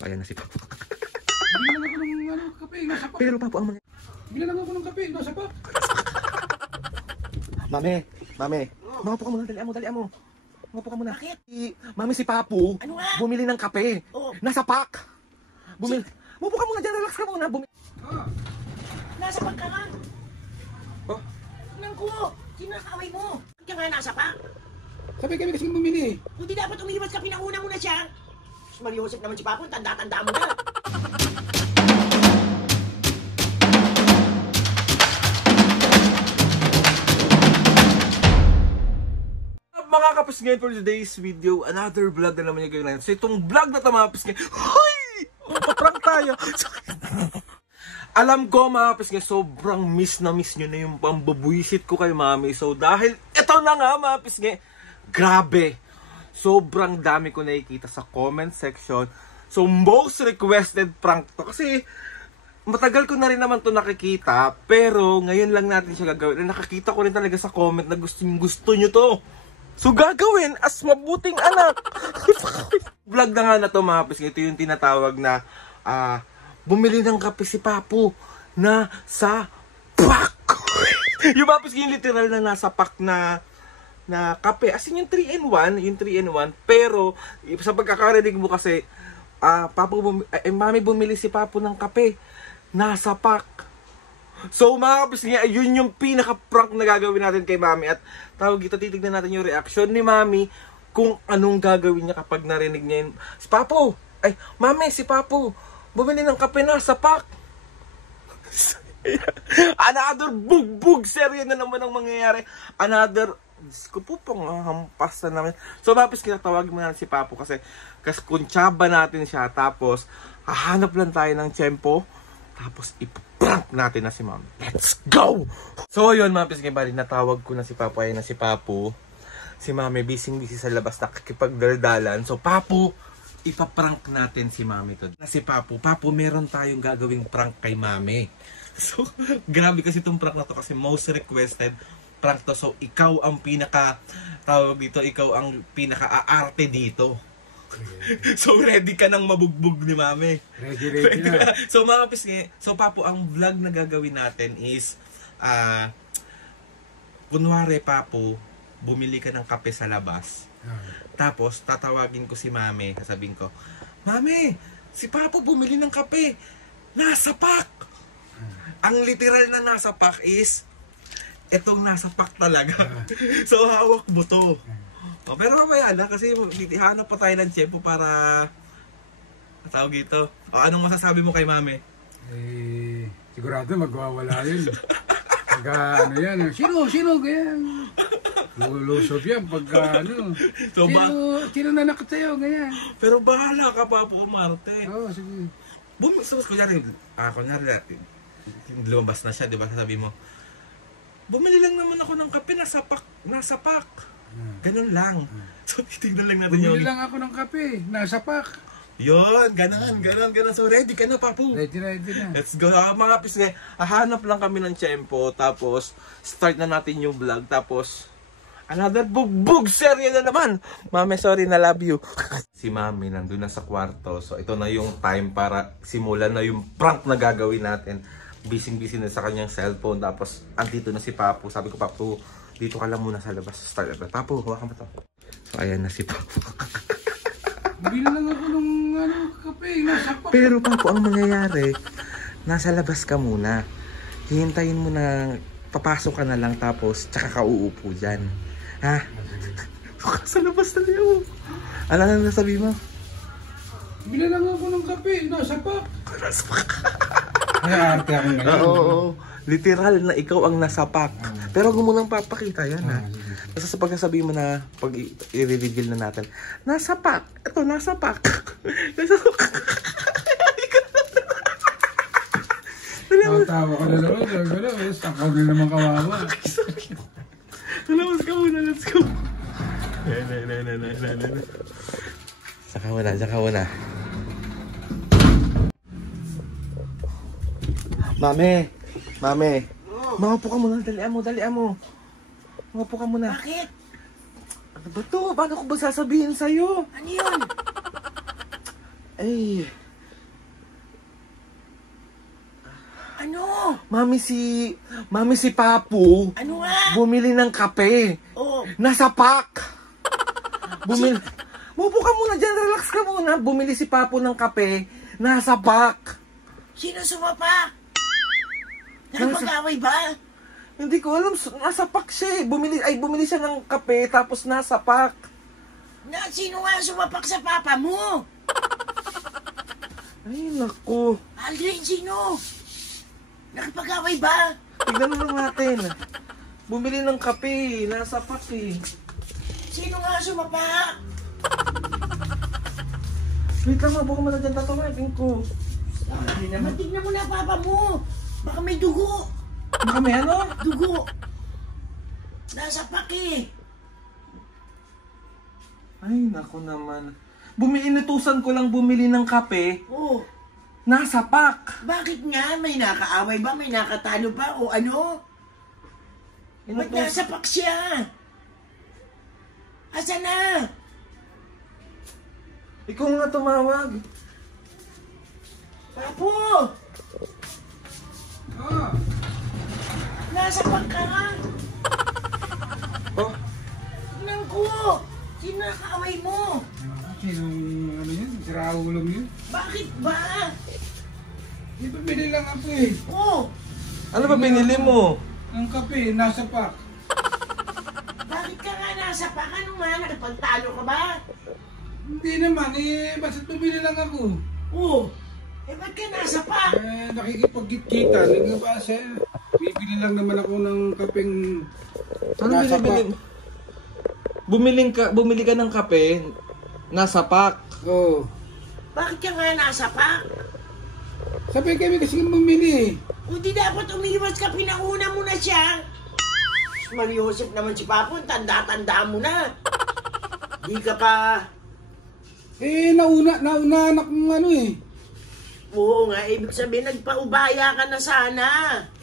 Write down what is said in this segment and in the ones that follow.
So, ayan na si Papo. Bilang ako ng kape, nasa pak. Pero Papo, ang mga... Bilang ako ng kape, nasa pak. Mami. Mapo ka muna, dalian mo. Mapo ka muna. Bakit? Mami, si Papo, Ano nga? bumili ng kape. Oo. Nasa pack. Mapo ka muna dyan, relax ka muna. Nasa pak ka nga. Oh? Nang ko, kinakaway mo. Kaya nga nasa pak. Sabi kami kasi bumili. Hindi dapat umiwas ka, pinauna mo na siya. Mariusip naman si Papo, tanda-tanda mo na. Mga kapis ngayon for today's video, another vlog na naman yung gagawin. So itong vlog na ito mga kapis ngayon, hoy! Paprank tayo! Alam ko mga kapis ngayon, sobrang miss na miss nyo na yung pambabuisit ko kay mami. So dahil ito na nga mga kapis ngayon, grabe! Sobrang dami ko nakikita sa comment section. So most requested prank to. Kasi matagal ko na rin naman to nakikita, pero ngayon lang natin siya gagawin. Nakakita ko rin talaga sa comment na gusto nyo to. So gagawin as mabuting anak. Vlog na nga na to mga kapis. Ito yung tinatawag na bumili ng kape si Papo na sa pack. Yung mga kapis yung literal na nasa pack na kape. As in yung 3-in-1, pero sa pagkakarinig mo kasi mami bumili si Papo ng kape nasa pack. So mga kapis nga, yun yung pinaka-prank na gagawin natin kay mami. At tawag ito, titignan natin yung reaction ni mami kung anong gagawin niya kapag narinig niya yun. Si Papo! Ay, mami, si Papo! Bumili ng kape na sa pack! Another bugbog serye na naman ang mangyayari. Another, Diyos ko po, panghampas na naman. So mga kapis, kinatawagin mo na si Papo kasi kuntsaba natin siya. Tapos, hahanap lang tayo ng tiyempo. Tapos, ipaprank natin na si mami. Let's go! So, yun mga kapis, bali natawag ko na si Papo. Ayun na si Papo. Si mami, busy sa labas, nakikipagdaldalan. So, Papo, ipaprank natin si mami to. Na si Papo. Papo, meron tayong gagawing prank kay mami. So, grabe kasi itong prank na to kasi most requested prank to. So, ikaw ang tawag dito, ikaw ang pinaka-aarte dito. So ready ka nang mabugbog ni mami. Ready na. So mga kapis, so Papo, ang vlog na gagawin natin is kunwari Papo, bumili ka ng kape sa labas. Tapos tatawagin ko si mami, sasabihin ko, mami, si Papo bumili ng kape nasa pack. Ang literal na nasa pack is etong nasa pack talaga. So hawak mo to. Pero mamaya na kasi hanap pa tayo ng tiyempo para tawag ito. Anong masasabi mo kay mami? Sigurado magwawala yun. Pagka yan, sino ganyan? Lulusog yan pagka So, sino nanakot sa'yo, ganyan? Pero bahala ka Papo Marte. Oo, sige. So, kunyari, lumabas na siya, di ba? Sabi mo, bumili lang naman ako ng kape, nasa pack. Ganun lang. So, titignan lang natin Bumili lang ako ng kape, nasa pack. Yun, ganun. So, ready ka na, Papo. Ready na. Let's go. Mga kapis, hahanap lang kami ng tiyempo. Tapos, start na natin yung vlog. Tapos, another bugbog serye na naman. Mami, sorry na love you. Si mami nandun na sa kwarto. So, ito na yung time para simulan na yung prank na gagawin natin. Busy na sa kanyang cellphone. Tapos, andito na si Papo. Sabi ko, Papo, dito ka lang muna sa labas. Start na. Papo, hawakan mo to. So, ayan na si Papo. Bili lang ako ng kape, nasa pack. Pero Papo, ang mangyayari, nasa labas ka muna. Hihintayin mo na papasok ka na lang tapos tsaka ka uupo dyan. Ha? Sa labas na niyo. Ano na nasabi mo? Bili lang ako ng kape, nasa pack. Ay, arte ako ngayon. Oo. Literal na ikaw ang nasa pack. Pero huwag mo nang papakita yan ha. Basta sa pagsasabi mo na pag i-reveal na natin, nasa pack. Ito, nasa pack. Nasa pack. Tawa ka na naman. Gano'n. Sakaw na naman kawawa. Labas ka muna. Let's go. Saka muna. Mami. Maupo ka muna. Dalian mo. Maupo ka muna. Bakit? Ano ba to? Paano ko ba sasabihin sa'yo? Ano yun? Ay, Mami si Papu, Ano nga? bumili ng kape. Oh, Nasa pack. Mupo ka muna dyan, relax ka muna. Bumili si Papu ng kape, nasa pack. sino sumapak? Nakapag-away ba? Hindi ko alam, nasa pack siya eh. Bumili siya ng kape, tapos nasa pack. Sino nga sumapak sa papa mo? Ay, naku. Aldrin, sino? Nakapag-away ba? Tignan mo lang natin. Bumili ng kape, nasa pack eh. Sino nga sumapak? Wait lang nga, baka dyan tatawagin ko. Tignan mo na papa mo. Baka may dugo. Baka may ano? Dugo. Nasa pak eh. Ay, naku naman. Inutusan ko lang bumili ng kape, Oh, nasa pack. bakit nga? May nakaaway ba? May nakatalo ba? O ano? Ba't nasa pak siya? Asa na? Ikaw nga tumawag. Papo! Ah, Nasa pak ka nga? Oh, Nang ko! Sino nakaaway mo? sinong ano yun? Si Raulong yun? Bakit ba? Di ba bili lang ako eh. Oh, ano ba binili mo? Ang kape, nasa pack. bakit ka nga nasa pak? Ano nga? Nakipagtalo ka ba? Hindi naman eh, basta bumili lang ako. Oh, ba't ka nasa pak? Nakikipagkita, nagbabasa. Bibili lang naman ako ng kapeng Ano nasa binibili pack. mo? Bumili ka ng kape, nasa pack. Oo. Bakit ka nga nasa pak? Sabi kami kasi bumili. O di dapat umiwas ka, pinauna mo na siya. Mariusip naman si Papo, tanda-tanda mo na. Di ka pa... Eh, nauna anak ng ano eh. Oo nga, ibig sabihin, nagpaubaya ka na sana.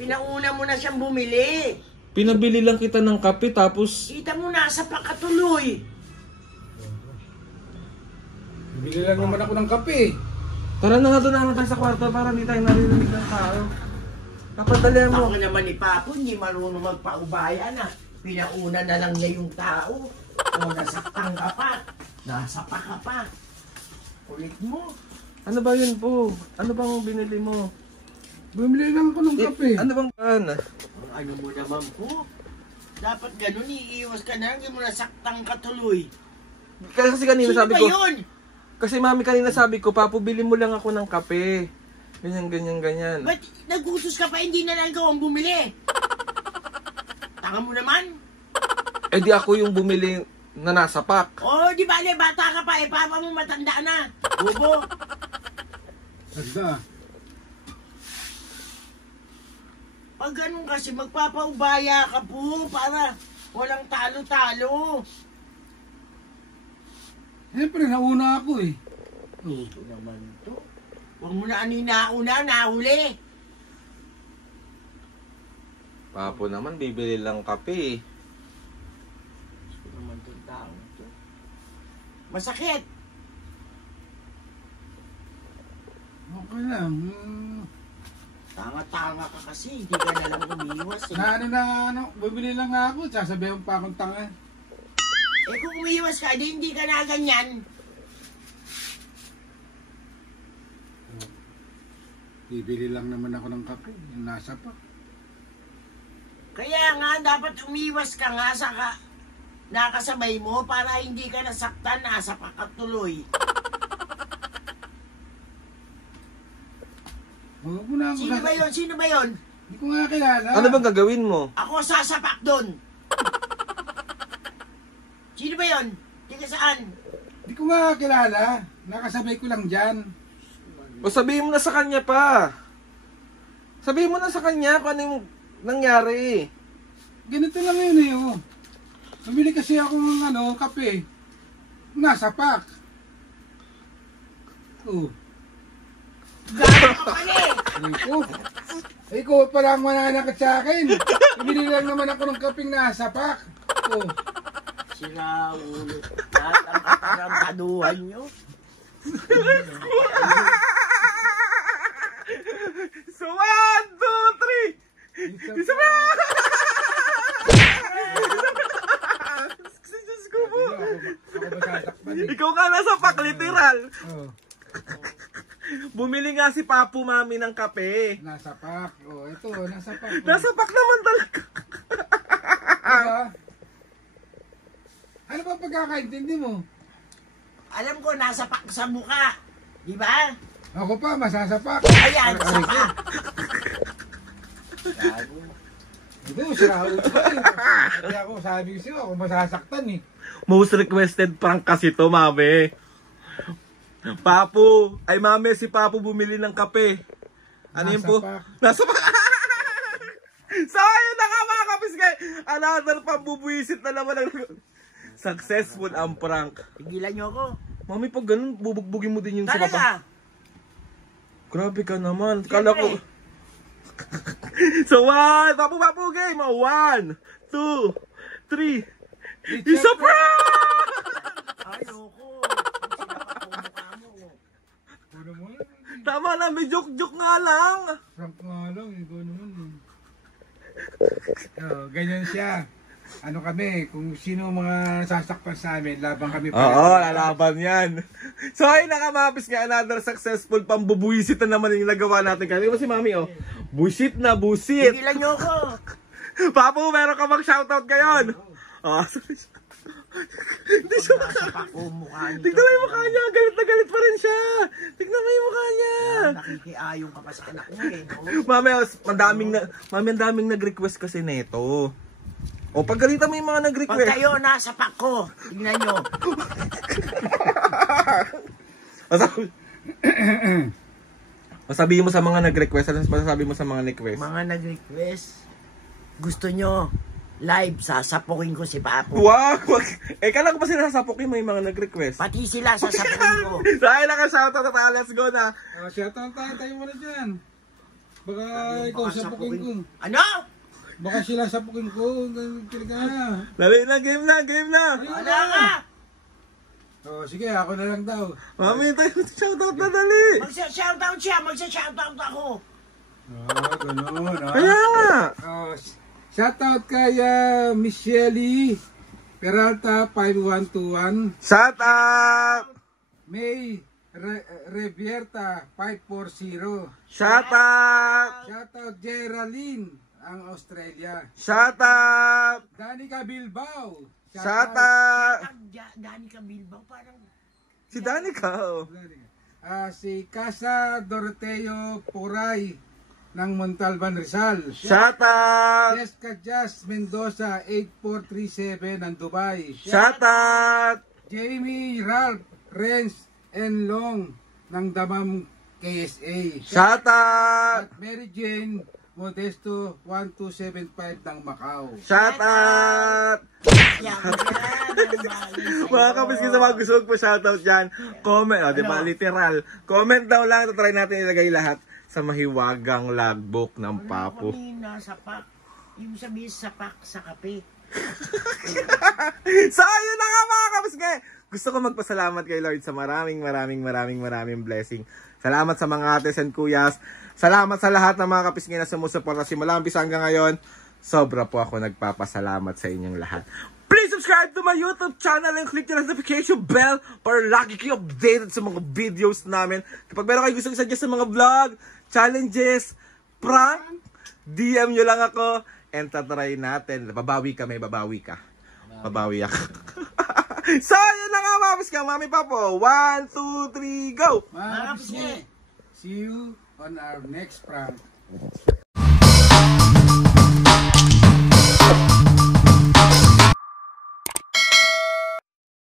Pinauna mo na siyang bumili. Pinabili lang kita ng kape, tapos Kita mo nasa pakatuloy. Bibili lang naman ako ng kape. tara na nga doon naman tayo sa kwarto para hindi tayo narinig ng tao. Kapadalihan mo. Ako naman ni Papo, hindi marunong magpaubaya na. Pinauna na lang niya yung tao. O nasaktan ka pa. Nasapa ka pa. Kulit mo. Ano ba yun po? Ano bang binili mo? Bumili lang ako ng kape. Ano bang pan? Ano mo naman po? Dapat ganun, iiwas ka na. Hindi mo nasaktan ka tuloy. Kasi kanina Sino sabi ba ko, yun? kasi mami kanina sabi ko, Papu, bili mo lang ako ng kape. Ganyan. Ba't nagutos ka pa, hindi na lang ikaw ang bumili? Tanga mo naman. Eh di ako yung bumili na nasa pack. Oh, di ba, bata ka pa, papa mo matanda na. Bobo. Tanda. Pag ganun kasi, magpapaubaya ka po para walang talo-talo. Siyempre, nauna ako eh. Ito naman to. Huwag mo na ano yung nauna, nahuli. Papu naman, bibili lang kape. Ito naman itong tao to. Masakit. Okay lang. Tanga-tanga ka kasi, hindi ka na lang umiiwas eh. Bumili lang ako, sasabihin pa akong tanga. Eh kung umiiwas ka, hindi ka na ganyan. Bibili lang naman ako ng kape, yung nasa pack. Kaya nga, dapat umiwas ka nga sa nakasabay mo para hindi ka nasaktan, nasa pakatuloy. Huwag mo na ako Sino ba yun? Sino ba yun? Hindi ko nga kilala. Ano bang gagawin mo? Ako sasapak doon. Sino ba yun? Tika saan? Hindi ko nga kilala. Nakasabay ko lang dyan. O sabihin mo na sa kanya pa. Sabihin mo na sa kanya kung ano yung nangyari. Ganito lang yun eh. Oh. Bumili kasi ako ng kape. Nasa pack. Oh. Gano'n ka pala eh. Ikaw pala ang mananakit sa akin. Bumili lang naman ako ng kapeng nasa pack. Oh. Sila ulo. Lahat ang katarampaduhan nyo. So 1, 2, 3. nasapak, literal. Oh, Bumili nga si Papu, mami, ng kape. nasapak. Oh, ito, nasapak. Oh. Nasapak naman talaga. Diba? Ano ba pagkakaintindi mo? Alam ko, nasa pak sa mukha. Di ba? Ako pa, masasapak. Ayan, Aray saka. ko. Hindi, sira ulo ko eh. Kaya ako, sabi ko sa'yo, ako masasaktan eh. Most requested prank kasi to, mami. Papu, ay mami, si Papu bumili ng kape. Ano yun po? Nasapak. So, ayun na nga mga kapisgay. Another pambubuisit na naman ang... Successful ang prank. Tigilan nyo ako. Mami, pag ganun, bubugbugin mo din yung sa papa. Talaga. Grabe ka naman. Kala ko... So, Papu, game. 1, 2, 3. It's a prank! Ayoko. Mukha mo. Ano mo? Tama na, may joke-joke nga lang. Prank nga lang, ikaw naman eh. Oh, ganyan siya. Ano kami, kung sino mga sasaktan sa amin, laban kami pa. Oo, lalaban yan. So, ay nakamapis nga, another successful pambubuisit na naman yung nagawa natin. Kasi mo si mami, oh. Buisit na, busit. Tigilan nyo ako. Papu, meron ka mag-shoutout ngayon. Oh, hindi siya Nasapak ko mukha nito. Tignan mo yung mukha niya, galit na galit pa rin siya. Tignan mo yung mukha niya. Nakikiayong ka pa sa anak mo eh. Mami, ang daming nag-request kasi nito. O, pagalitan mo yung mga Pag nag-request. kayo nasapak ko, tingnan nyo. Masabihin mo sa mga nag-request. Ano masasabi mo sa mga nag-request? Mga nag-request, gusto nyo live, sasapukin ko si Papu. Wow! Kala ko ba sinasapukin mo yung mga nag-request? Pati sila sasapukin ko. Dahil naka-shoutout na tayo, let's go na. Shoutout tayo muna dyan. Baka ikaw Baka sapukin ko. Ano? Baka sila sapukin ko. Kili ka na. Dali na, game na, game na. Wala nga. Oh, sige, ako na lang daw. Mami, tayo shoutout na dali. Magsa-shoutout siya, magsa-shoutout ako. Ganun. Kaya nga. Shoutout kay Miss Shelly Peralta 5121, Shoutout. May Revierta 540, Shoutout. shoutout Geraldine ang Australia, Shoutout. Danica Bilbao, Shoutout. Danica Bilbao, parang... Si Danica, oh. si Casa Doroteo Puray ng Montalban, Rizal, Shoutout. Jessica Jazz Mendoza 8437 ng Dubai, Shoutout. Jamie Ralph Renz and Long ng Damam KSA, Shoutout. at Mary Jane Modesto 1275 ng Macau. Shoutout. Mga kapiski sa mga gusto po shoutout dyan. Comment, di ba? Literal. Comment daw lang. Try natin ilagay lahat sa mahiwagang logbook ng Papu. Wala kami nasapak. Yung sabihin sapak sa kape. So, ayun na nga mga kapiski. Gusto ko magpasalamat kay Lord sa maraming blessing. Salamat sa mga ates and kuyas. Salamat sa lahat ng mga kapisngi na sumusuporta simula umpisa hanggang ngayon. Sobra po ako nagpapasalamat sa inyong lahat. Please subscribe to my YouTube channel and click the notification bell para lagi kayo updated sa mga videos namin. Kapag meron kayo gusto i-suggest sa mga vlog, challenges, prank, DM nyo lang ako and tatry natin. Babawi kami, babawi ka. Babawi ako. So, yun na nga mga kapisngi. Mami Papo, 1, 2, 3, go! See you on our next prank.